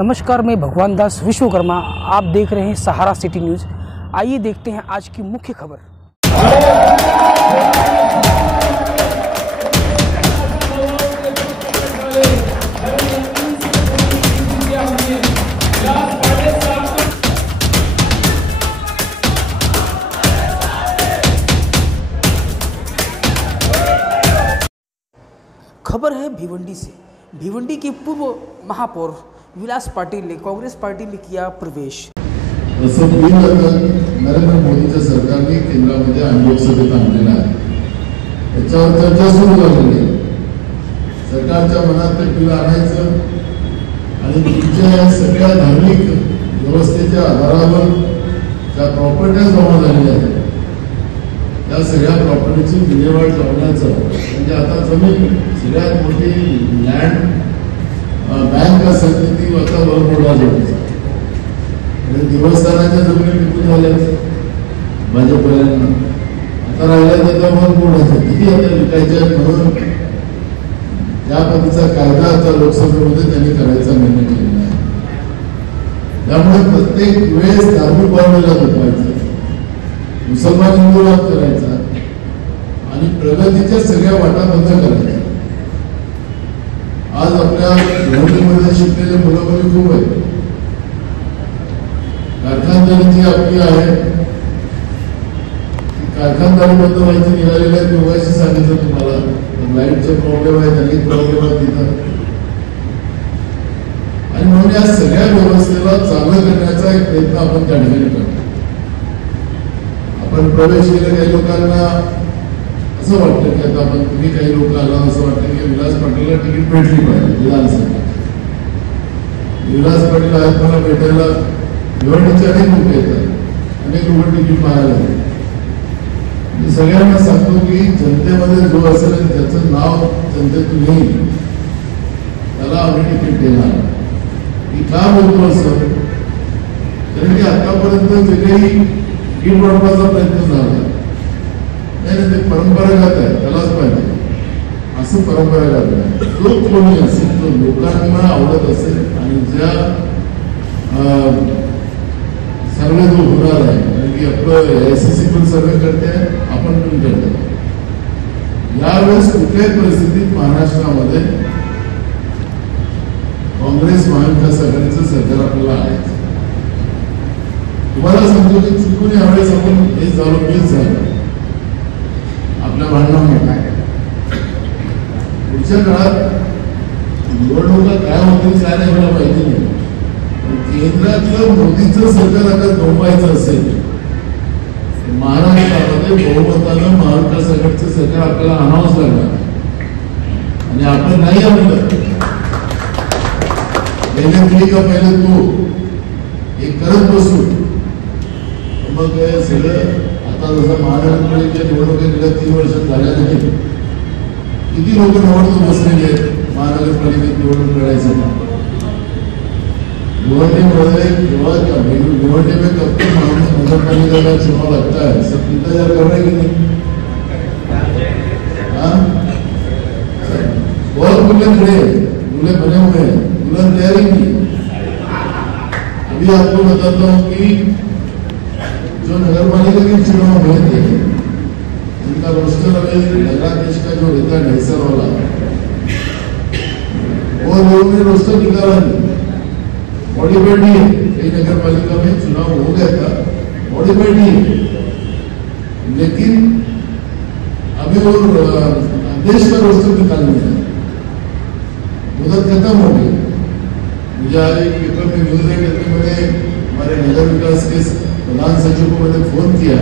नमस्कार, मैं भगवान दास विश्वकर्मा। आप देख रहे हैं सहारा सिटी न्यूज़। आइए देखते हैं आज की मुख्य खबर। खबर है भिवंडी से। भिवंडी के पूर्व महापौर विलास पाटील ने काँग्रेस पार्टी में किया प्रवेश। नरेंद्र मोदीच्या सरकारने केंद्रामध्ये आणि लोकसभेत आणलेला आहे, त्याच्यावर चर्चा सुरू झालेली आहे। सरकारच्या मनात ते बिल आणायचं आणि तुमच्या सगळ्या धार्मिक व्यवस्थेच्या आधारावर ज्या प्रॉपर्ट्या जमा झालेल्या आहेत त्या सगळ्या प्रॉपर्टीची विल्हेवाट लावण्याचं, म्हणजे आता जमीन सगळ्यात मोठी लँड बँक असेल ती आता बरोबर झाली। देवस्थानाच्या जमिनी विकून झाल्या भाजपवाल्यांना, आता राहिल्या त्या भरपूर किती आता विकायच्या, म्हणून त्या पद्धतीचा कायदा आता लोकसभेमध्ये त्यांनी करायचा निर्णय केलेला आहे। त्यामुळे प्रत्येक वेळेस धार्मिक भावनेला जपायचं, मुसलमान हिंदूवाद करायचा आणि प्रगतीच्या सगळ्या वाटा बंद करायच्या। आज आपल्या भिवंडीमध्ये शिकलेले मुलं मुली खूप आहेत। कारखानदारीची आपली आहे, कारखानदारीबद्दल माहिती निघालेली आहे। दोघांशी सांगितलं तुम्हाला, लाईटचे प्रॉब्लेम आहेत, अनेक प्रॉब्लेम आहेत तिथं, आणि म्हणून या सगळ्या व्यवस्थेला चांगलं करण्याचा एक प्रयत्न आपण त्या ठिकाणी करतो। आपण प्रवेश केला, काही लोकांना असं वाटतं की आता आपण तुम्ही काही लोकांना असं वाटतं की विलास पाटीलला तिकीट भेटली पाहिजे विधानसभा। विलास पाटील आहेत, मला भेटायला भिवंडीचे अनेक लोक येतात, अनेक लोक तिकीट पाहायला येतात। मी सगळ्यांना सांगतो की जनतेमध्ये जो असेल त्याचं नाव जनतेतून येईल त्याला आम्ही तिकीट देणार। मी का बोलतो असं, कारण की आतापर्यंत जे काही तिकीट वाटपाचा प्रयत्न झाला नाही, ते परंपरागत आहे, त्यालाच पाहिजे असं परंपरागत आहे। जो कोणी असेल, जो लोकांना आवडत असेल आणि ज्या सर्वे जो होणार आहे, कारण की आपलं AICC पण सर्वे करते, आपण पण करतो। यावेळेस कुठल्याही परिस्थितीत महाराष्ट्रामध्ये काँग्रेस महाविकास आघाडीचं सरकार आपल्याला आहे। तुम्हाला सांगतो की चुकून यावेळेस आपण हे झालं मीच झालं आपल्या भांडणामुळे। पुढच्या काळात निवडणुका काय होतील काय नाही मला माहिती नाही, केंद्रातलं मोदीचं सरकार आता थांबवायचं असेल, महाराष्ट्रामध्ये बहुमतानं महाविकास आघाडीचं सरकार आपल्याला आणावंच लागणार, आणि आपण नाही आणलं पहिले तुम्ही का पहिले तू हे करत बसू, मग सगळं आता जसं महानगरपालिकेच्या निवडणुका गेल्या 3 वर्षात झाल्या नाही, किती लोक निवडणूक बसलेले आहेत महानगरपालिकेत निवडणूक लढायचं। भिवंडीमध्ये भिवंडी में कब तक नगरपालिका का चुनाव लगता है, सब इंतजार कर रहे कि नहीं? बहुत बुले खड़े, बुले बने हुए हैं, बुलंद तैयारी की। अभी आपको बताता हूँ कि जो नगरपालिका के चुनाव हुए थे उनका रोस्टर अभी नगराध्यक्ष का जो रहता है ढेसर वाला, वो लोगों ने रोस्टर निकाला नहीं। बॉडी बैठी है, कई नगर पालिका में चुनाव हो गया था, बॉडी बैठी है, लेकिन अभी वो अध्यक्ष का रोस्टर निकालने है, मुदत खत्म हो गई। मुझे आज एक पेपर में न्यूज है कि मैंने हमारे नगर विकास के प्रधान सचिव को मैंने फोन किया